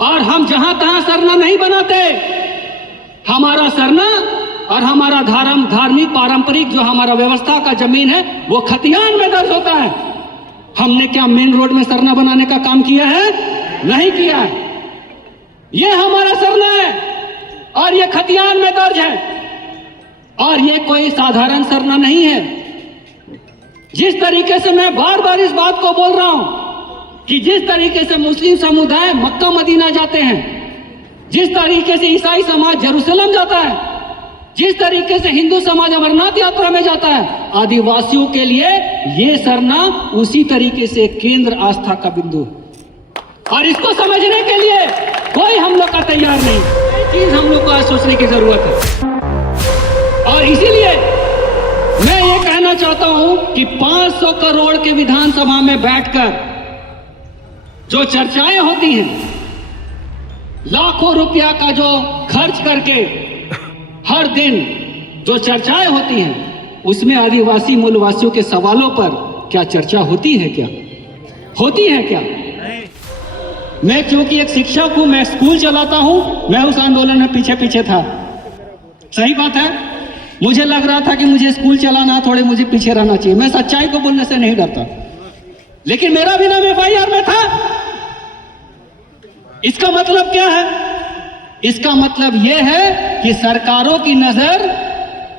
और हम जहां तहां सरना नहीं बनाते। हमारा सरना और हमारा धार्मिक पारंपरिक जो हमारा व्यवस्था का जमीन है वो खतियान में दर्ज होता है। हमने क्या मेन रोड में सरना बनाने का काम किया है? नहीं किया है। ये हमारा सरना है और ये खतियान में दर्ज है। और ये कोई साधारण सरना नहीं है। जिस तरीके से मैं बार बार इस बात को बोल रहा हूं कि जिस तरीके से मुस्लिम समुदाय मक्का मदीना जाते हैं, जिस तरीके से ईसाई समाज जेरूसलम जाता है, जिस तरीके से हिंदू समाज अमरनाथ यात्रा में जाता है, आदिवासियों के लिए ये सरना उसी तरीके से केंद्र आस्था का बिंदु है। और इसको समझने के लिए कोई हम लोग का तैयार नहीं। चीज हम लोग को आज सोचने की जरूरत है। और इसीलिए मैं ये कहना चाहता हूं कि 500 करोड़ के विधानसभा में बैठकर जो चर्चाएं होती हैं, लाखों रुपया का जो खर्च करके हर दिन जो चर्चाएं होती हैं, उसमें आदिवासी मूलवासियों के सवालों पर क्या चर्चा होती है? क्या होती है? क्या मैं क्योंकि एक शिक्षक हूं, मैं स्कूल चलाता हूं, मैं उस आंदोलन में पीछे पीछे था। सही बात है, मुझे लग रहा था कि मुझे स्कूल चलाना, थोड़े मुझे पीछे रहना चाहिए। मैं सच्चाई को बोलने से नहीं डरता, लेकिन मेरा भी नाम FIR में था। इसका मतलब क्या है? इसका मतलब यह है कि सरकारों की नजर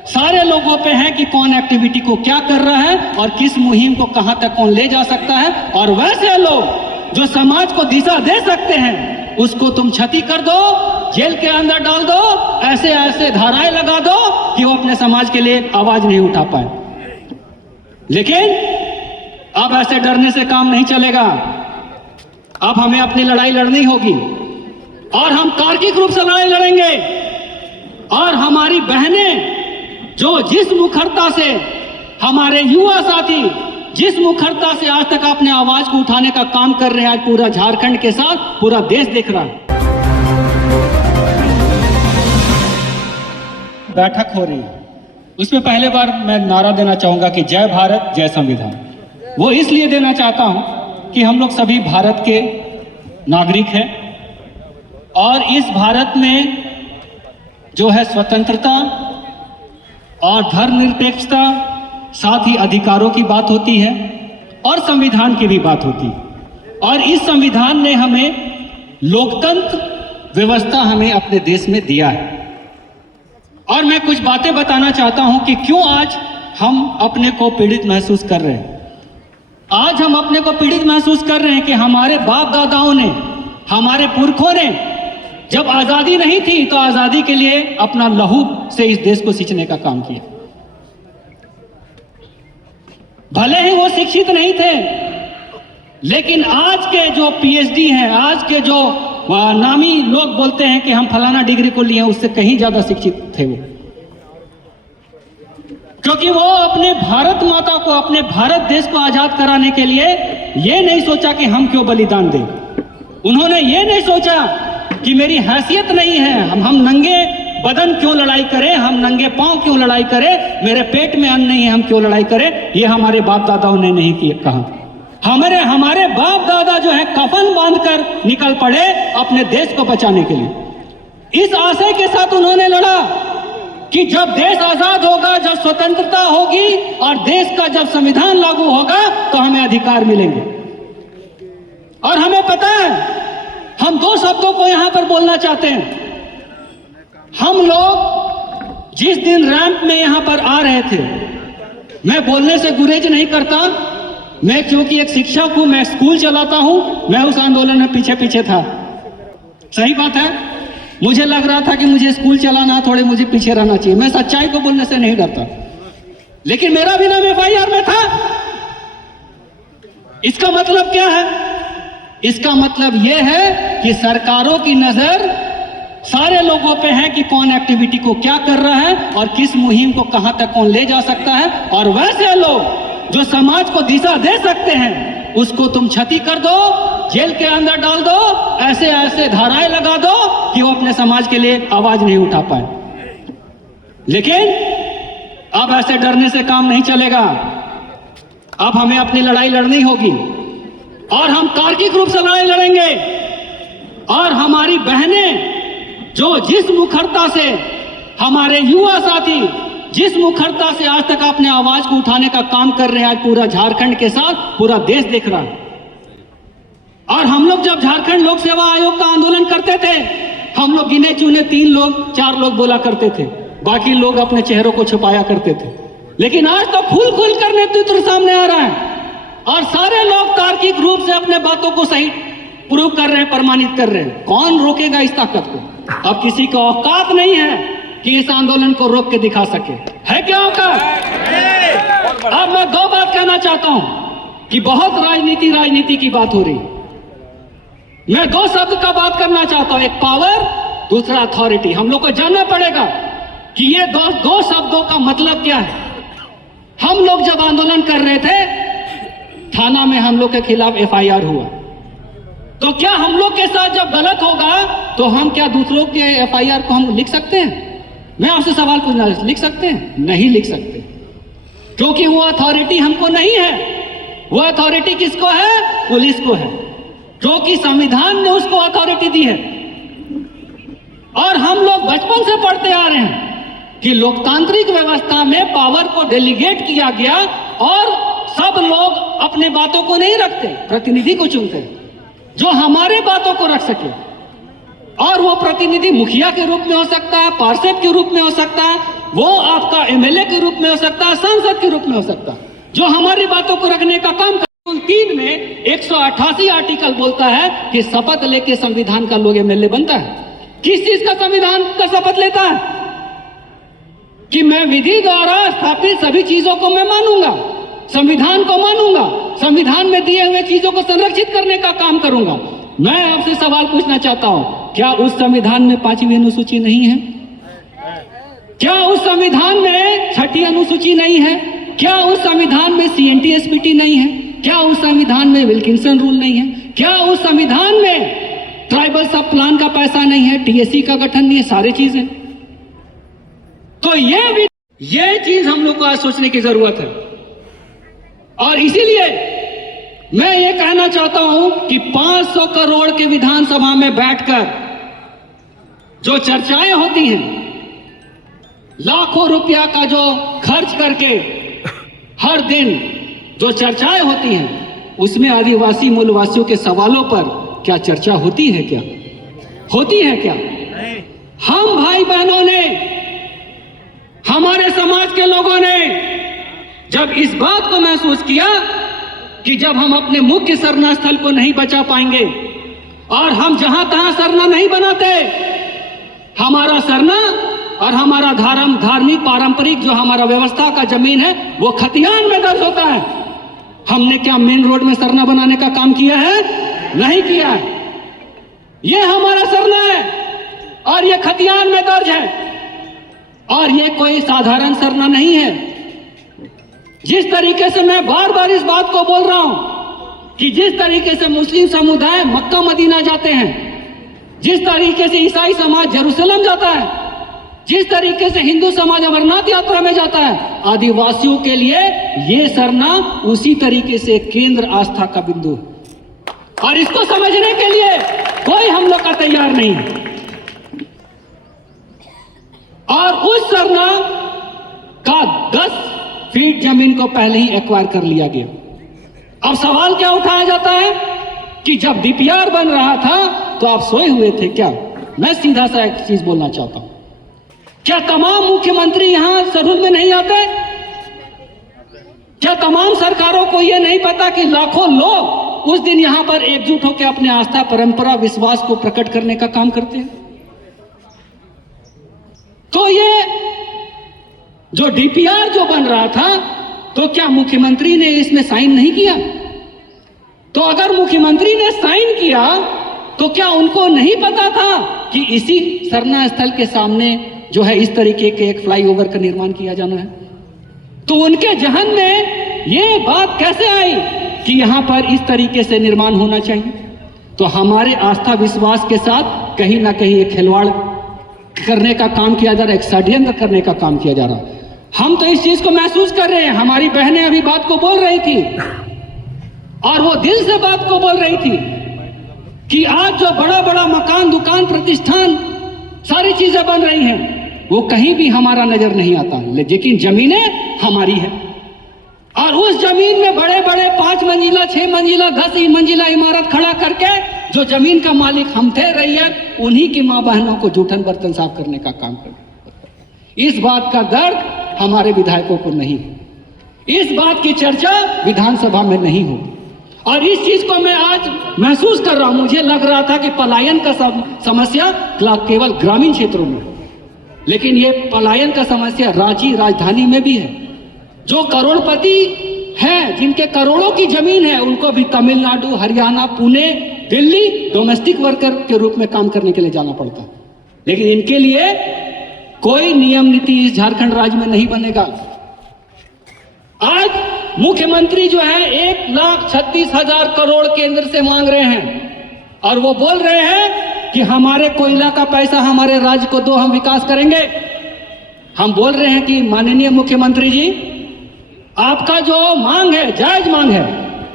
सारे लोगों पे है कि कौन एक्टिविटी को क्या कर रहा है और किस मुहिम को कहां तक कौन ले जा सकता है। और वैसे लोग जो समाज को दिशा दे सकते हैं, उसको तुम क्षति कर दो, जेल के अंदर डाल दो, ऐसे ऐसे धाराएं लगा दो कि वो अपने समाज के लिए आवाज नहीं उठा पाए। लेकिन अब ऐसे डरने से काम नहीं चलेगा। अब हमें अपनी लड़ाई लड़नी होगी और हम तार्किक रूप से लड़ाई लड़ेंगे। और हमारी बहनें जो जिस मुखरता से, हमारे युवा साथी जिस मुखरता से आज तक अपने आवाज को उठाने का काम कर रहे हैं, आज पूरा झारखंड के साथ पूरा देश देख रहा है। बैठक हो रही है, उसमें पहले बार मैं नारा देना चाहूंगा कि जय भारत जय संविधान। वो इसलिए देना चाहता हूं कि हम लोग सभी भारत के नागरिक हैं और इस भारत में जो है स्वतंत्रता और धर्मनिरपेक्षता, साथ ही अधिकारों की बात होती है और संविधान की भी बात होती है। और इस संविधान ने हमें लोकतंत्र व्यवस्था हमें अपने देश में दिया है। और मैं कुछ बातें बताना चाहता हूं कि क्यों आज हम अपने को पीड़ित महसूस कर रहे हैं। आज हम अपने को पीड़ित महसूस कर रहे हैं कि हमारे बाप दादाओं ने, हमारे पुरखों ने जब आजादी नहीं थी तो आजादी के लिए अपना लहू से इस देश को सींचने का काम किया। भले ही वो शिक्षित नहीं थे, लेकिन आज के जो PhD हैं, आज के जो नामी लोग बोलते हैं कि हम फलाना डिग्री को लिए, उससे कहीं ज्यादा शिक्षित थे वो। क्योंकि वो अपने भारत माता को, अपने भारत देश को आजाद कराने के लिए ये नहीं सोचा कि हम क्यों बलिदान दें। उन्होंने ये नहीं सोचा कि मेरी हैसियत नहीं है, हम नंगे बदन क्यों लड़ाई करें, हम नंगे पांव क्यों लड़ाई करें, मेरे पेट में अन्न नहीं है, हम क्यों लड़ाई करें। ये हमारे बाप दादाओं ने नहीं कहा। हमारे बाप दादा जो है कफन बांधकर निकल पड़े अपने देश को बचाने के लिए। इस आशय के साथ उन्होंने लड़ा कि जब देश आजाद होगा, जब स्वतंत्रता होगी और देश का जब संविधान लागू होगा तो हमें अधिकार मिलेंगे। और हमें पता है, हम दो शब्दों को यहां पर बोलना चाहते हैं। हम लोग जिस दिन रैंप में यहां पर आ रहे थे, मैं बोलने से गुरेज नहीं करता, मैं क्योंकि एक शिक्षक हूं, मैं स्कूल चलाता हूं, मैं उस आंदोलन में पीछे पीछे था। सही बात है, मुझे लग रहा था कि मुझे स्कूल चलाना, थोड़े मुझे पीछे रहना चाहिए। मैं सच्चाई को बोलने से नहीं डरता, लेकिन मेरा भी नाम FIR में था। इसका मतलब क्या है? इसका मतलब यह है कि सरकारों की नजर सारे लोगों पे है कि कौन एक्टिविटी को क्या कर रहा है और किस मुहिम को कहां तक कौन ले जा सकता है। और वैसे लोग जो समाज को दिशा दे सकते हैं, उसको तुम क्षति कर दो, जेल के अंदर डाल दो, ऐसे ऐसे धाराएं लगा दो कि वो अपने समाज के लिए आवाज नहीं उठा पाए। लेकिन अब ऐसे डरने से काम नहीं चलेगा। अब हमें अपनी लड़ाई लड़नी होगी और हम तार्किक रूप से लड़ाई लड़ेंगे। और हमारे हमारी बहनें जो जिस मुखरता से, हमारे युवा साथी जिस मुखरता से आज तक अपने आवाज को उठाने का काम कर रहे हैं, आज पूरा झारखंड के साथ पूरा देश देख रहा है। और हम लोग जब झारखंड लोक सेवा आयोग का आंदोलन करते थे, हम लोग गिने चुने 3 लोग 4 लोग बोला करते थे, बाकी लोग अपने चेहरों को छुपाया करते थे। लेकिन आज तो खुल कर नेतृत्व सामने आ रहा है और सारे लोग तार्किक रूप से अपने बातों को सही प्रूव कर रहे हैं, प्रमाणित कर रहे हैं। कौन रोकेगा इस ताकत को? अब किसी का औकात नहीं है कि इस आंदोलन को रोक के दिखा सके, है क्या औकात? अब मैं 2 बात कहना चाहता हूं कि बहुत राजनीति की बात हो रही। मैं 2 शब्द का बात करना चाहता हूं, एक पावर, दूसरा अथॉरिटी। हम लोग को जानना पड़ेगा कि ये दो शब्दों का मतलब क्या है। हम लोग जब आंदोलन कर रहे थे, थाना में हम लोग के खिलाफ FIR हुआ, तो क्या हम लोग के साथ जब गलत होगा तो हम क्या दूसरों के FIR को हम लिख सकते हैं? मैं आपसे सवाल पूछना, लिख सकते हैं? नहीं लिख सकते, क्योंकि वो अथॉरिटी हमको नहीं है। वो अथॉरिटी किसको है? पुलिस को है, क्योंकि संविधान ने उसको अथॉरिटी दी है। और हम लोग बचपन से पढ़ते आ रहे हैं कि लोकतांत्रिक व्यवस्था में पावर को डेलीगेट किया गया और सब लोग अपने बातों को नहीं रखते, प्रतिनिधि को चुनते हैं जो हमारे बातों को रख सके। और वो प्रतिनिधि मुखिया के रूप में हो सकता है, पार्षद के रूप में हो सकता है, वो आपका MLA के रूप में हो सकता है, सांसद के रूप में हो सकता है, जो हमारी बातों को रखने का काम करता है। 3 में 188 आर्टिकल बोलता है कि शपथ लेके संविधान का लोग MLA बनता है। किस चीज का संविधान का शपथ लेता है? कि मैं विधि द्वारा स्थापित सभी चीजों को मैं मानूंगा, संविधान को मानूंगा, संविधान में दिए हुए चीजों को संरक्षित करने का काम करूंगा। मैं आपसे सवाल पूछना चाहता हूं, क्या उस संविधान में 5वीं अनुसूची नहीं है? क्या उस संविधान में 6ठी अनुसूची नहीं है? क्या उस संविधान में CNT SPT नहीं है? क्या उस संविधान में विल्किंसन रूल नहीं है? क्या उस संविधान में ट्राइबल सब प्लान का पैसा नहीं है, TSC का गठन नहीं है? सारी चीजें। तो ये चीज हम लोग को आज सोचने की जरूरत है। और इसीलिए मैं ये कहना चाहता हूं कि 500 करोड़ के विधानसभा में बैठकर जो चर्चाएं होती हैं, लाखों रुपया का जो खर्च करके हर दिन जो चर्चाएं होती हैं, उसमें आदिवासी मूलवासियों के सवालों पर क्या चर्चा होती है? क्या होती है? क्या हम भाई बहनों ने, हमारे समाज के लोगों ने जब इस बात को महसूस किया कि जब हम अपने मुख्य सरना स्थल को नहीं बचा पाएंगे और हम जहां तहां सरना नहीं बनाते, हमारा सरना और हमारा धार्मिक पारंपरिक जो हमारा व्यवस्था का जमीन है वो खतियान में दर्ज होता है। हमने क्या मेन रोड में सरना बनाने का काम किया है? नहीं किया है। ये हमारा सरना है और ये खतियान में दर्ज है। और ये कोई साधारण सरना नहीं है। जिस तरीके से मैं बार बार इस बात को बोल रहा हूं कि जिस तरीके से मुस्लिम समुदाय मक्का मदीना जाते हैं, जिस तरीके से ईसाई समाज जेरूसलम जाता है, जिस तरीके से हिंदू समाज अमरनाथ यात्रा में जाता है, आदिवासियों के लिए ये सरना उसी तरीके से केंद्र आस्था का बिंदु है। और इसको समझने के लिए कोई हम लोग का तैयार नहीं है। और उस सरना का 10 फीट जमीन को पहले ही एक्वायर कर लिया गया। अब सवाल क्या उठाया जाता है कि जब DPR बन रहा था तो आप सोए हुए थे क्या? मैं सीधा सा एक चीज बोलना चाहता हूं, क्या तमाम मुख्यमंत्री यहां सरूल में नहीं आते? क्या तमाम सरकारों को यह नहीं पता कि लाखों लोग उस दिन यहां पर एकजुट होकर अपने आस्था, परंपरा, विश्वास को प्रकट करने का काम करते हैं? तो ये जो DPR जो बन रहा था, तो क्या मुख्यमंत्री ने इसमें साइन नहीं किया? तो अगर मुख्यमंत्री ने साइन किया तो क्या उनको नहीं पता था कि इसी सरना स्थल के सामने जो है इस तरीके के एक फ्लाईओवर का निर्माण किया जाना है? तो उनके जहन में ये बात कैसे आई कि यहां पर इस तरीके से निर्माण होना चाहिए? तो हमारे आस्था विश्वास के साथ कहीं ना कहीं एक खिलवाड़ करने का काम किया जा रहा है, एक षड्यंत्र करने का काम किया जा रहा है। हम तो इस चीज को महसूस कर रहे हैं। हमारी बहनें अभी बात को बोल रही थी और वो दिल से बात को बोल रही थी कि आज जो बड़ा बड़ा मकान दुकान प्रतिष्ठान, सारी चीजें बन रही हैं, वो कहीं भी हमारा नजर नहीं आता, लेकिन जमीनें हमारी है। और उस जमीन में बड़े बड़े 5 मंजिला 6 मंजिला 10 मंजिला इमारत खड़ा करके जो जमीन का मालिक हम थे, रैयत, उन्हीं की माँ बहनों को जूठन बर्तन साफ करने का काम करते। इस बात का दर्द हमारे विधायकों को नहीं है, इस बात की चर्चा विधानसभा में नहीं हो। और इस चीज को मैं आज महसूस कर रहा हूं। मुझे लग रहा था कि पलायन का समस्या केवल ग्रामीण क्षेत्रों में, लेकिन ये पलायन का समस्या रांची राजधानी में भी है। जो करोड़पति हैं, जिनके करोड़ों की जमीन है, उनको भी तमिलनाडु, हरियाणा, पुणे, दिल्ली डोमेस्टिक वर्कर के रूप में काम करने के लिए जाना पड़ता है। लेकिन इनके लिए कोई नियम नीति इस झारखंड राज्य में नहीं बनेगा। आज मुख्यमंत्री जो है 1,36,000 करोड़ केंद्र से मांग रहे हैं और वो बोल रहे हैं कि हमारे कोयला का पैसा हमारे राज्य को दो, हम विकास करेंगे। हम बोल रहे हैं कि माननीय मुख्यमंत्री जी, आपका जो मांग है जायज मांग है,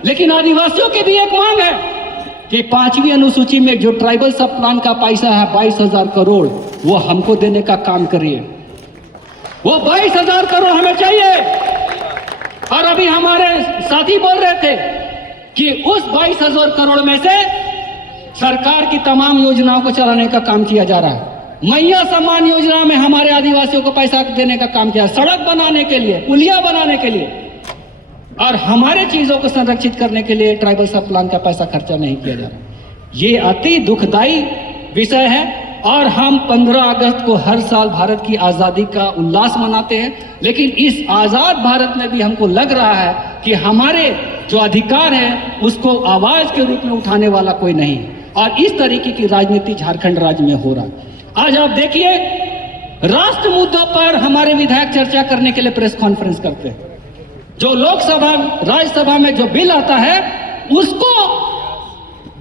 लेकिन आदिवासियों की भी एक मांग है कि 5वीं अनुसूची में जो ट्राइबल सब प्लान का पैसा है 22,000 करोड़, वो हमको देने का काम करिए। वो 22,000 करोड़ हमें चाहिए। और अभी हमारे साथी बोल रहे थे कि उस 22,000 करोड़ में से सरकार की तमाम योजनाओं को चलाने का काम किया जा रहा है। मैया सम्मान योजना में हमारे आदिवासियों को पैसा देने का काम किया, सड़क बनाने के लिए, पुलिया बनाने के लिए, और हमारे चीजों को संरक्षित करने के लिए ट्राइबल सब प्लान का पैसा खर्चा नहीं किया जा रहा। ये अति दुखदायी विषय है। और हम 15 अगस्त को हर साल भारत की आजादी का उल्लास मनाते हैं, लेकिन इस आजाद भारत में भी हमको लग रहा है कि हमारे जो अधिकार है उसको आवाज के रूप में उठाने वाला कोई नहीं, और इस तरीके की राजनीति झारखंड राज्य में हो रहा है। आज आप देखिए, राष्ट्र मुद्दों पर हमारे विधायक चर्चा करने के लिए प्रेस कॉन्फ्रेंस करते हैं। जो लोकसभा राज्यसभा में जो बिल आता है उसको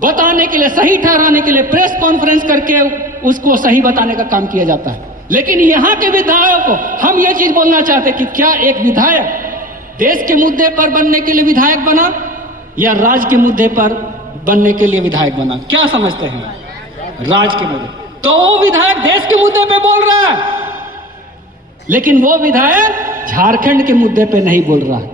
बताने के लिए, सही ठहराने के लिए प्रेस कॉन्फ्रेंस करके उसको सही बताने का काम किया जाता है। लेकिन यहाँ के विधायकों को हम ये चीज बोलना चाहते हैं कि क्या एक विधायक देश के मुद्दे पर बनने के लिए विधायक बना या राज्य के मुद्दे पर बनने के लिए विधायक बना? क्या समझते हैं? राज्य के मुद्दे। तो वो विधायक देश के मुद्दे पे बोल रहा है, लेकिन वो विधायक झारखंड के मुद्दे पे नहीं बोल रहा है।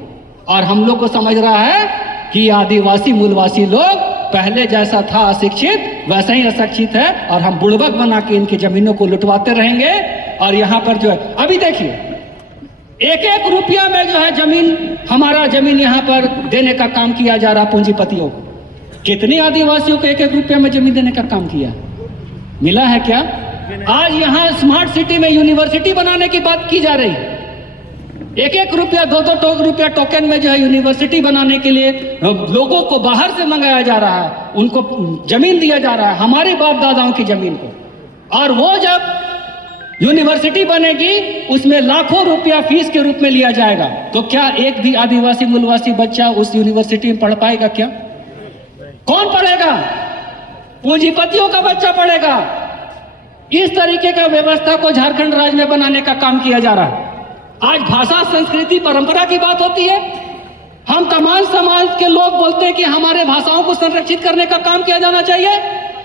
और हम लोग को समझ रहा है कि आदिवासी मूलवासी लोग पहले जैसा था अशिक्षित, वैसा ही अशिक्षित है, और हम बुड़बक बना के इनकी जमीनों को लुटवाते रहेंगे। और यहाँ पर जो है, अभी देखिए, 1-1 रुपया में जो है जमीन, हमारा जमीन यहाँ पर देने का काम किया जा रहा पूंजीपतियों को। कितने आदिवासियों को 1-1 रुपया में जमीन देने का काम किया? मिला है क्या? आज यहाँ स्मार्ट सिटी में यूनिवर्सिटी बनाने की बात की जा रही है। 1-1 रुपया 2-2 रुपया टोकन में जो है यूनिवर्सिटी बनाने के लिए लोगों को बाहर से मंगाया जा रहा है, उनको जमीन दिया जा रहा है, हमारे बाप दादाओं की जमीन को। और वो जब यूनिवर्सिटी बनेगी उसमें लाखों रुपया फीस के रूप में लिया जाएगा, तो क्या एक भी आदिवासी मूलवासी बच्चा उस यूनिवर्सिटी में पढ़ पाएगा? क्या? कौन पढ़ेगा? पूंजीपतियों का बच्चा पढ़ेगा। इस तरीके का व्यवस्था को झारखंड राज्य में बनाने का काम किया जा रहा है। आज भाषा, संस्कृति, परंपरा की बात होती है। हम तमाम समाज के लोग बोलते हैं कि हमारे भाषाओं को संरक्षित करने का काम किया जाना चाहिए।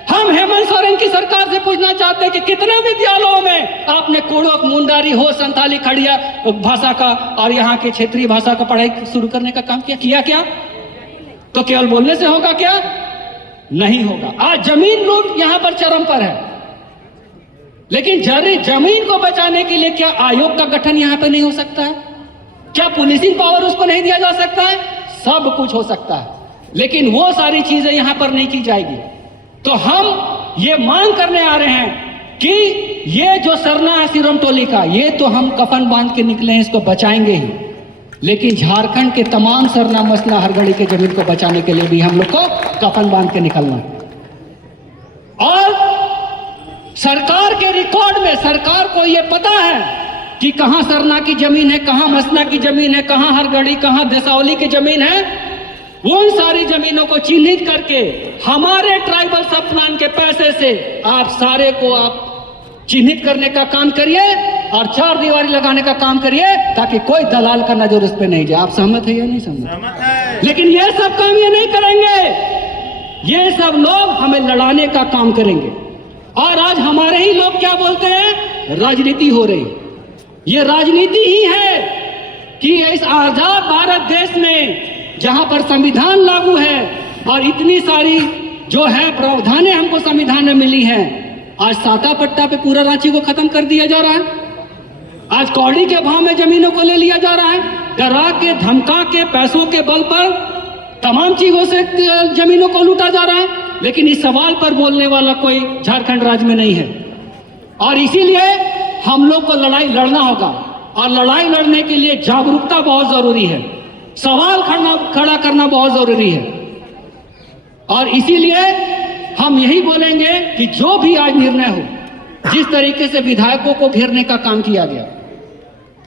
हम हेमंत सोरेन की सरकार से पूछना चाहते हैं कि कितने विद्यालयों में आपने कोड़क, मुंडारी, हो, संथाली, खड़िया भाषा का और यहाँ के क्षेत्रीय भाषा का पढ़ाई शुरू करने का काम किया क्या? तो केवल बोलने से होगा क्या? नहीं होगा। आज जमीन लूट यहाँ पर चरम पर है, लेकिन जमीन को बचाने के लिए क्या आयोग का गठन यहाँ पे नहीं हो सकता है? क्या पुलिसिंग पावर उसको नहीं दिया जा सकता है? सब कुछ हो सकता है, लेकिन वो सारी चीजें यहाँ पर नहीं की जाएगी। तो हम ये मांग करने आ रहे हैं कि ये जो सरना है सिरोम टोली का, ये तो हम कफन बांध के निकले हैं, इसको बचाएंगे ही, लेकिन झारखंड के तमाम सरना मसला हरगढ़ी के जमीन को बचाने के लिए भी हम लोग को कफन बांध के निकलना। और सरकार के रिकॉर्ड में सरकार को यह पता है कि कहां सरना की जमीन है, कहां मसना की जमीन है, कहां हरगढ़ी, कहां देसावली की जमीन है। उन सारी जमीनों को चिन्हित करके हमारे ट्राइबल सब प्लान के पैसे से आप सारे को आप चिन्हित करने का काम करिए और 4 दीवारी लगाने का काम करिए, ताकि कोई दलाल का नजर उस पर नहीं जाए। आप सहमत है या नहीं सहमत? लेकिन ये सब काम ये नहीं करेंगे, ये सब लोग हमें लड़ाने का काम करेंगे। और आज हमारे ही लोग क्या बोलते हैं, राजनीति हो रही। ये राजनीति ही है कि इस आजाद भारत देश में जहां पर संविधान लागू है और इतनी सारी जो है प्रावधानें हमको संविधान में मिली हैं, आज साटा पट्टा पे पूरा रांची को खत्म कर दिया जा रहा है। आज कौड़ी के भाव में जमीनों को ले लिया जा रहा है, डरा के धमका के पैसों के बल पर तमाम चीजों से जमीनों को लूटा जा रहा है। लेकिन इस सवाल पर बोलने वाला कोई झारखंड राज्य में नहीं है और इसीलिए हम लोग को लड़ाई लड़ना होगा और लड़ाई लड़ने के लिए जागरूकता बहुत जरूरी है, सवाल खड़ा करना बहुत जरूरी है। और इसीलिए हम यही बोलेंगे कि जो भी आज निर्णय हो, जिस तरीके से विधायकों को घेरने का काम किया गया,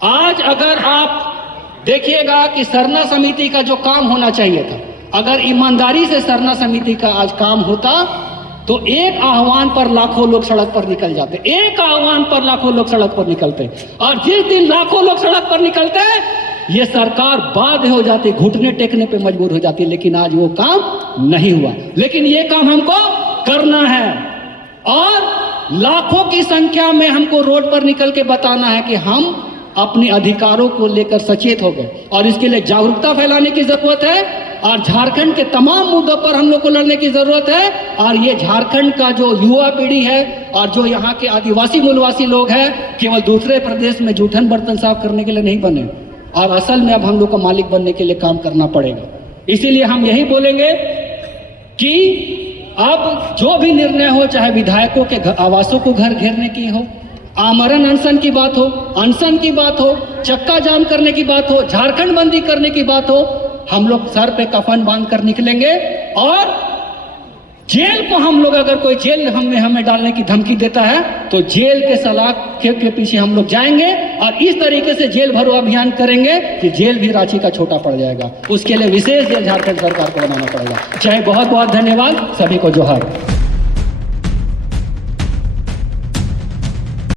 आज अगर आप देखिएगा कि सरना समिति का जो काम होना चाहिए था, अगर ईमानदारी से सरना समिति का आज काम होता तो एक आह्वान पर लाखों लोग सड़क पर निकल जाते, एक आह्वान पर लाखों लोग सड़क पर निकलते। और जिस दिन लाखों लोग सड़क पर निकलते ये सरकार बाध्य हो जाती, घुटने टेकने पे मजबूर हो जाती। लेकिन आज वो काम नहीं हुआ, लेकिन ये काम हमको करना है और लाखों की संख्या में हमको रोड पर निकल के बताना है कि हम अपने अधिकारों को लेकर सचेत हो गए और इसके लिए जागरूकता फैलाने की जरूरत है और झारखंड के तमाम मुद्दों पर हम लोग को लड़ने की जरूरत है। और ये झारखंड का जो युवा पीढ़ी है और जो यहाँ के आदिवासी मूलवासी लोग हैं, केवल दूसरे प्रदेश में जूठन बर्तन साफ करने के लिए नहीं बने और असल में अब हम लोग को मालिक बनने के लिए काम करना पड़ेगा। इसीलिए हम यही बोलेंगे कि अब जो भी निर्णय हो, चाहे विधायकों के आवासों को घर घेरने की हो, आमरण अनशन की बात हो, अनशन की बात हो, चक्का जाम करने की बात हो, झारखंड बंदी करने की बात हो, हम लोग सर पे कफन बांध कर निकलेंगे और जेल को हम लोग, अगर कोई जेल हमें डालने की धमकी देता है तो जेल के सलाखे के पीछे हम लोग जाएंगे और इस तरीके से जेल भरो अभियान करेंगे कि जेल भी रांची का छोटा पड़ जाएगा। उसके लिए विशेष जेल झारखंड सरकार को बनाना पड़ेगा। चाहे बहुत बहुत धन्यवाद, सभी को जोहार।